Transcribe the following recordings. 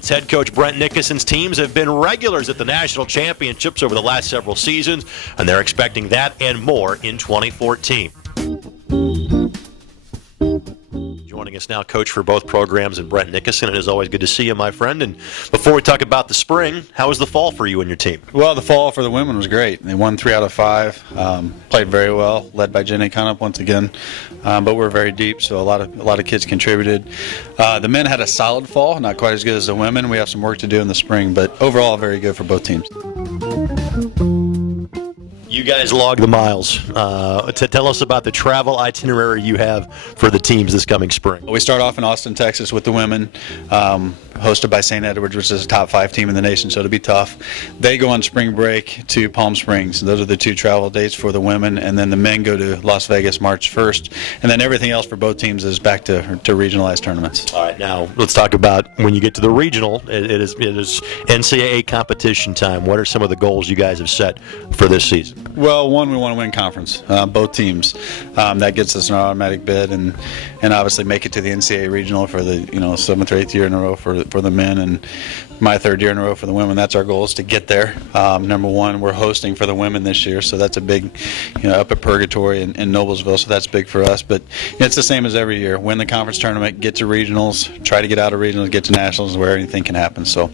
Xperience head coach Brent Nickerson's teams have been regulars at the national championships over the last several seasons, and they're expecting that and more in 2014. Joining us now, coach for both programs, and Brent Nickerson. It is always good to see you, my friend. And before we talk about the spring, how was the fall for you and your team? Well, the fall for the women was great. They won 3 out of 5, played very well, led by Jenny Cunup once again. But we're very deep, so a lot of kids contributed. The men had a solid fall, not quite as good as the women. We have some work to do in the spring, but overall very good for both teams. You guys log the miles. To tell us about the travel itinerary you have for the teams this coming spring. We start off in Austin, Texas with the women, hosted by St. Edwards, which is a top 5 team in the nation, so it'll be tough. They go on spring break to Palm Springs. Those are the 2 travel dates for the women, and then the men go to Las Vegas March 1st, and then everything else for both teams is back to regionalized tournaments. All right, now let's talk about when you get to the regional. It is NCAA competition time. What are some of the goals you guys have set for this season? Well, one, we want to win conference, both teams. That gets us an automatic bid, and obviously make it to the NCAA regional for the 7th or 8th year in a row for the men, and my 3rd year in a row for the women. That's our goal, is to get there. Number one, we're hosting for the women this year, so that's a big, up at Purgatory in Noblesville, so that's big for us. But it's the same as every year: win the conference tournament, get to regionals, try to get out of regionals, get to nationals, where anything can happen. So.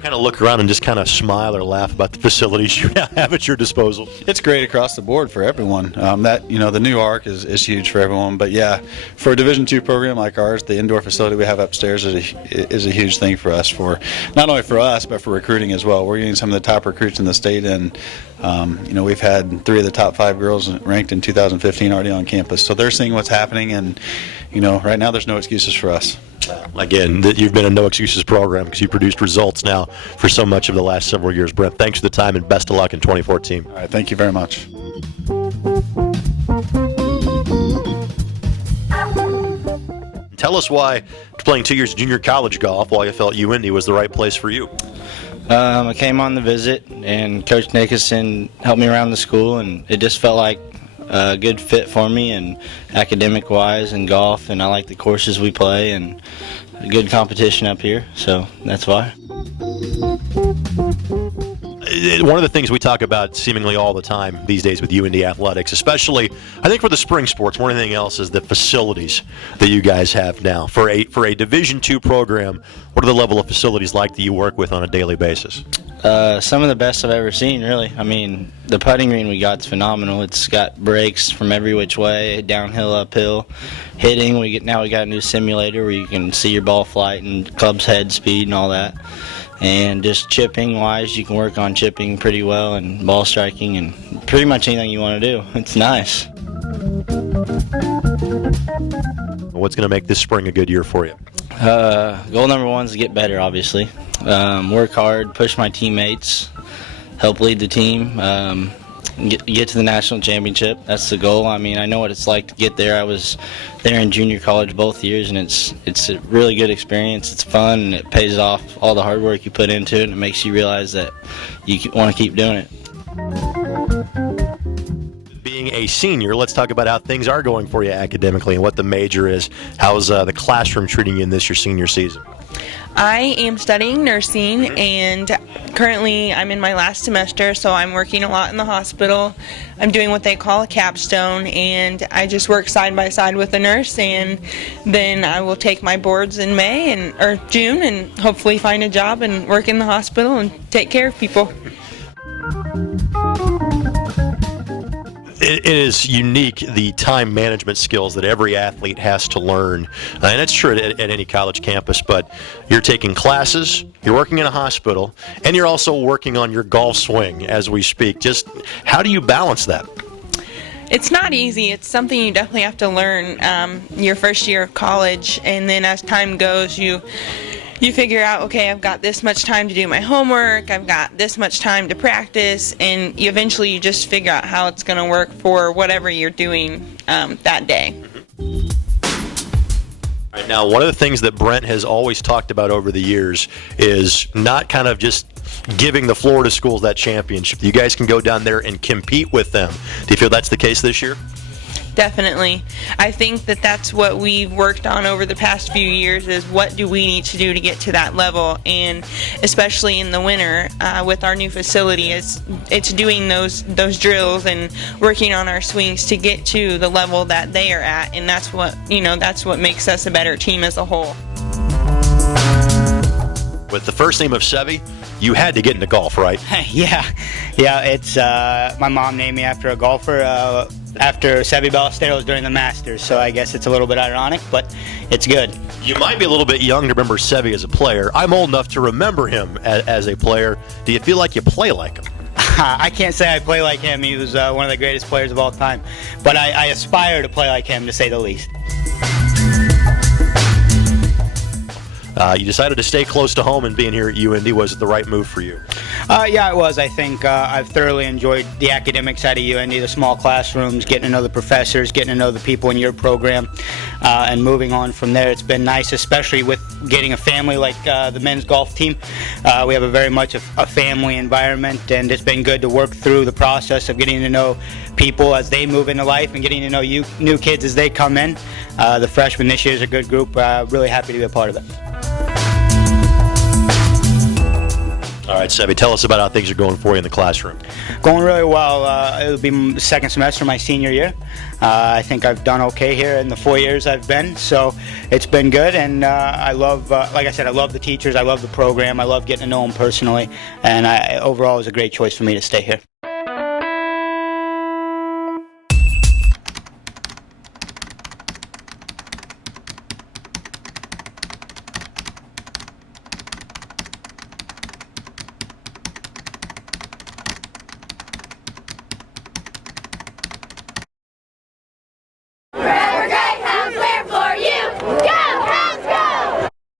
Kind of look around and just kind of smile or laugh about the facilities you have at your disposal. It's great across the board for everyone. The new ARC is huge for everyone. But yeah, for a Division II program like ours, the indoor facility we have upstairs is a huge thing for us. For not only for us, but for recruiting as well. We're getting some of the top recruits in the state, and we've had 3 of the top 5 girls ranked in 2015 already on campus. So they're seeing what's happening, and right now there's no excuses for us. Again, you've been a no excuses program because you produced results now for so much of the last several years. Brent, thanks for the time and best of luck in 2014. All right, thank you very much. Tell us why playing 2 years of junior college golf, why you felt UIndy was the right place for you. I came on the visit, and Coach Nickerson helped me around the school, and it just felt like a good fit for me, and academic-wise and golf, and I like the courses we play, and a good competition up here, so that's why. One of the things we talk about seemingly all the time these days with UIndy athletics, especially I think for the spring sports more than anything else, is the facilities that you guys have now. For a Division II program, what are the level of facilities like that you work with on a daily basis? Some of the best I've ever seen, really. I mean, the putting green we got is phenomenal. It's got breaks from every which way, downhill, uphill. Hitting, now we got a new simulator where you can see your ball flight and club's head speed and all that. And just chipping-wise, you can work on chipping pretty well, and ball striking, and pretty much anything you want to do. It's nice. What's going to make this spring a good year for you? Goal number 1 is to get better, obviously. Work hard, push my teammates, help lead the team, get to the national championship. That's the goal. I mean, I know what it's like to get there. I was there in junior college both years, and it's a really good experience. It's fun, and it pays off all the hard work you put into it, and it makes you realize that you want to keep doing it. Being a senior, let's talk about how things are going for you academically and what the major is. How's the classroom treating you in this your senior season? I am studying nursing, and currently I'm in my last semester, so I'm working a lot in the hospital. I'm doing what they call a capstone, and I just work side by side with a nurse, and then I will take my boards in May or June and hopefully find a job and work in the hospital and take care of people. It is unique, the time management skills that every athlete has to learn. And it's true at any college campus, but you're taking classes, you're working in a hospital, and you're also working on your golf swing as we speak. Just how do you balance that? It's not easy. It's something you definitely have to learn your first year of college, and then as time goes, you figure out, okay, I've got this much time to do my homework, I've got this much time to practice, and eventually you just figure out how it's going to work for whatever you're doing that day. All right, now, one of the things that Brent has always talked about over the years is not kind of just giving the Florida schools that championship. You guys can go down there and compete with them. Do you feel that's the case this year? Definitely. I think that that's what we've worked on over the past few years is what do we need to do to get to that level, and especially in the winter with our new facility, it's doing those drills and working on our swings to get to the level that they are at, and that's what makes us a better team as a whole. With the first name of Sevy, you had to get into golf, right? Yeah. It's my mom named me after a golfer after Sevy Ballesteros during the Masters, so I guess it's a little bit ironic, but it's good. You might be a little bit young to remember Sevy as a player. I'm old enough to remember him as a player. Do you feel like you play like him? I can't say I play like him. He was one of the greatest players of all time, but I aspire to play like him, to say the least. You decided to stay close to home and being here at UIndy. Was it the right move for you? Yeah, it was. I think I've thoroughly enjoyed the academic side of UIndy, the small classrooms, getting to know the professors, getting to know the people in your program, and moving on from there. It's been nice, especially with getting a family like the men's golf team. We have a very much a family environment, and it's been good to work through the process of getting to know people as they move into life and getting to know you new kids as they come in. The freshmen this year is a good group. Really happy to be a part of it. All right, Sevy, tell us about how things are going for you in the classroom. Going really well. It'll be the second semester of my senior year. I think I've done okay here in the 4 years I've been, so it's been good, and I love, like I said, I love the teachers, I love the program, I love getting to know them personally, and overall it was a great choice for me to stay here.